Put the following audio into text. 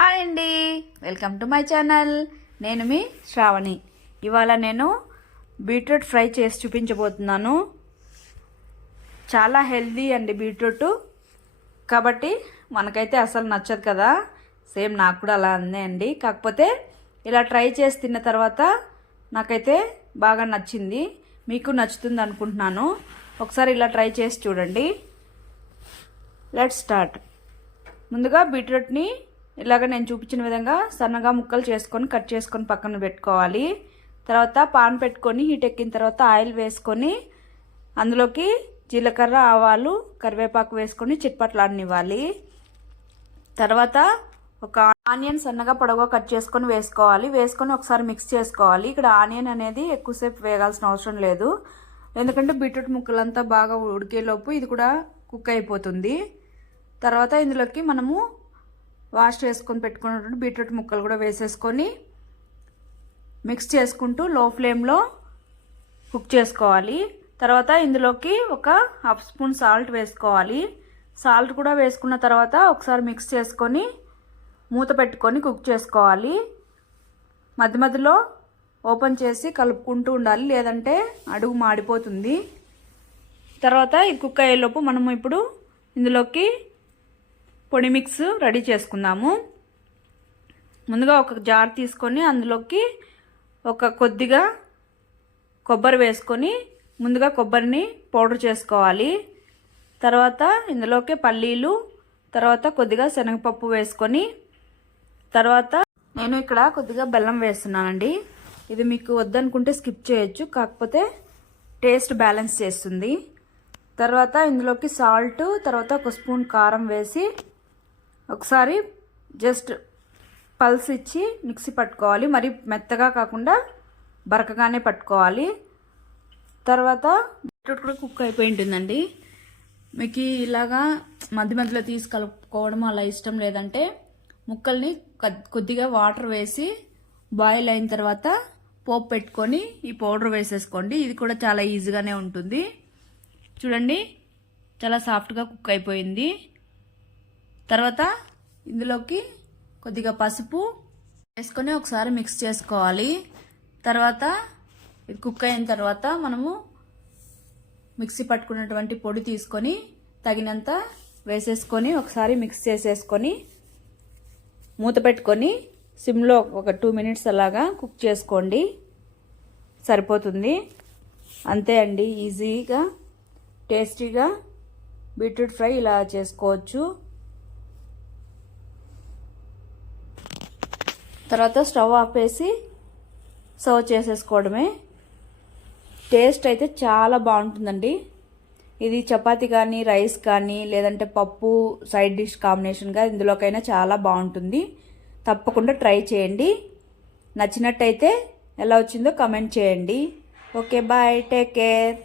Hi అండి. Welcome to my channel. నేను మీ శ్రావణి. ఇవాళ నేను బీట్రూట్ ఫ్రై చేసి చూపించబోతున్నాను. చాలా హెల్దీ అండి బీట్రూట్. కాబట్టి మనకైతే అసలు నచ్చదు కదా. సేమ్ నాకు కూడా అలా అందే అండి. కాకపోతే ఇలా ట్రై చేసి తిన్న తర్వాత నాకైతే బాగా నచ్చింది. మీకు నచ్చుతుంది అనుకుంటున్నాను. ఒకసారి ఇలా ట్రై చేసి చూడండి. Let start. ముందుగా బీట్రూట్ని ఇలాగ నేను చూపించిన విధంగా సన్నగా ముక్కలు చేసుకొని కట్ చేసుకొని పక్కన పెట్టుకోవాలి. తర్వాత పాన్ పెట్టుకొని హీట్ ఎక్కిన తర్వాత ఆయిల్ వేసుకొని అందులోకి జీలకర్ర ఆవాలు కరివేపాకు వేసుకొని చిట్పట్లాడనివ్వాలి. తర్వాత ఒక ఆనియన్ సన్నగా పొడవుగా కట్ చేసుకొని వేసుకోవాలి. వేసుకొని ఒకసారి మిక్స్ చేసుకోవాలి. ఇక్కడ ఆనియన్ అనేది ఎక్కువసేపు వేగాల్సిన అవసరం లేదు. ఎందుకంటే బీట్రూట్ ముక్కలంతా బాగా ఉడికేలోపు ఇది కూడా కుక్ అయిపోతుంది. తర్వాత ఇందులోకి మనము వాష్ చేసుకొని పెట్టుకున్నటువంటి బీట్రూట్ ముక్కలు కూడా వేసేసుకొని మిక్స్ చేసుకుంటూ లో ఫ్లేమ్లో కుక్ చేసుకోవాలి. తర్వాత ఇందులోకి ఒక హాఫ్ స్పూన్ సాల్ట్ వేసుకోవాలి. సాల్ట్ కూడా వేసుకున్న తర్వాత ఒకసారి మిక్స్ చేసుకొని మూత పెట్టుకొని కుక్ చేసుకోవాలి. మధ్య మధ్యలో ఓపెన్ చేసి కలుపుకుంటూ ఉండాలి లేదంటే అడుగు మాడిపోతుంది. తర్వాత ఇది కుక్ అయ్యేలోపు మనము ఇప్పుడు ఇందులోకి పొడి మిక్స్ రెడీ చేసుకుందాము ముందుగా ఒక జార్ తీసుకొని అందులోకి ఒక కొద్దిగా కొబ్బరి వేసుకొని ముందుగా కొబ్బరిని పౌడర్ చేసుకోవాలి. తర్వాత ఇందులోకి పల్లీలు తర్వాత కొద్దిగా శనగపప్పు వేసుకొని తర్వాత నేను ఇక్కడ కొద్దిగా బెల్లం వేస్తున్నానండి. ఇది మీకు వద్దనుకుంటే స్కిప్ చేయొచ్చు కాకపోతే టేస్ట్ బ్యాలెన్స్ చేస్తుంది. తర్వాత ఇందులోకి సాల్ట్ తర్వాత ఒక స్పూన్ కారం వేసి ఒకసారి జస్ట్ పల్స్ ఇచ్చి మిక్సీ పట్టుకోవాలి. మరి మెత్తగా కాకుండా బరకగానే పట్టుకోవాలి. తర్వాత బీట్రూట్ కూడా కుక్ అయిపోయి ఉంటుందండి. మీకు ఇలాగా మధ్య మధ్యలో తీసి కలుపుకోవడం అలా ఇష్టం లేదంటే ముక్కల్ని కొద్దిగా వాటర్ వేసి బాయిల్ అయిన తర్వాత పోపు పెట్టుకొని ఈ పౌడర్ వేసేసుకోండి. ఇది కూడా చాలా ఈజీగానే ఉంటుంది. చూడండి చాలా సాఫ్ట్గా కుక్ అయిపోయింది. తర్వాత ఇందులోకి కొద్దిగా పసుపు వేసుకొని ఒకసారి మిక్స్ చేసుకోవాలి. తర్వాత ఇది కుక్ అయిన తర్వాత మనము మిక్సీ పట్టుకున్నటువంటి పొడి తీసుకొని తగినంత వేసేసుకొని ఒకసారి మిక్స్ చేసేసుకొని మూత పెట్టుకొని సిమ్లో ఒక టూ మినిట్స్ అలాగా కుక్ చేసుకోండి. సరిపోతుంది. అంతే అండి. ఈజీగా టేస్టీగా బీట్రూట్ ఫ్రై ఇలా చేసుకోవచ్చు. తర్వాత స్టవ్ ఆపేసి సర్వ్ చేసేసుకోవడమే. టేస్ట్ అయితే చాలా బాగుంటుందండి. ఇది చపాతి కానీ రైస్ కానీ లేదంటే పప్పు సైడ్ డిష్ కాంబినేషన్గా ఇందులోకైనా చాలా బాగుంటుంది. తప్పకుండా ట్రై చేయండి. నచ్చినట్టయితే ఎలా వచ్చిందో కమెంట్ చేయండి. Okay bye take care.